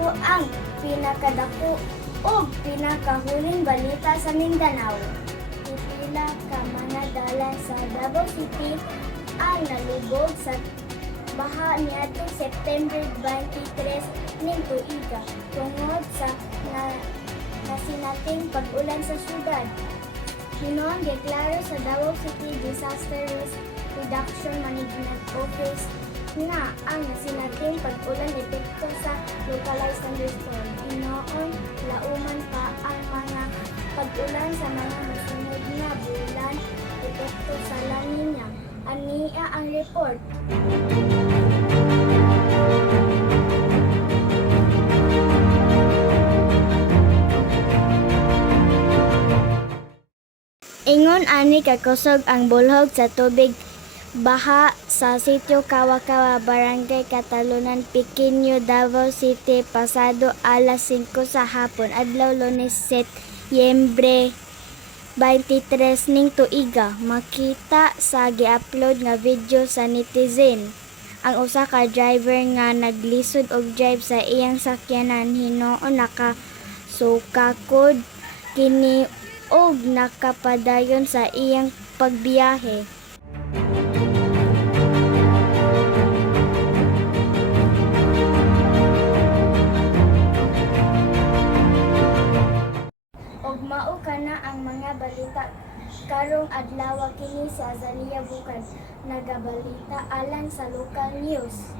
Ako ang pinakadako o pinakahuling balita sa Mindanao. Pipila ka mga dalan sa Davao City ang nalubog sa baha niadtong September 23 ning tuiga tungod sa nasinating pag-ulan sa syudad. Hinuang deklaro sa Davao City Disaster Risk Reduction Management Office na ang nasinating pag-ulan epekto sa localized thunderstorm. Inoon lauman pa ang mga pag-ulan sa mga masunod na bulan epekto sa La Nina. Ania ang report. Ingon ani kakusog ang bulhog sa tubig baha sa sitio Kawa-Kawa, Barangay Katalunan, Pequeño, Davao City pasado alas 5 sa hapon adlaw Lunes, Setyembre 23 ning tuiga. Makita sa gi-upload nga video sa netizen ang usa ka driver nga naglisod og drive sa iyang sakyanan hinuon nakasukakod kini og nakapadayon sa iyang pagbiyahe. Og mao kana ang mga balita karong adlaw kini sa Azalea Bukid nagabalita alang sa local news.